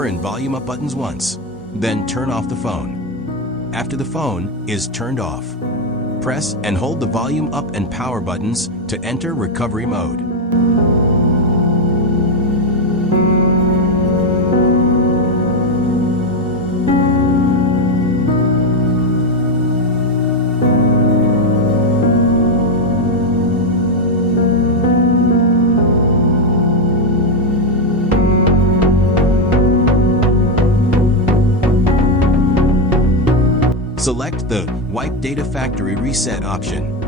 power and volume up buttons once, then turn off the phone. After the phone is turned off, press and hold the volume up and power buttons to enter recovery mode. Select the Wipe Data Factory Reset option.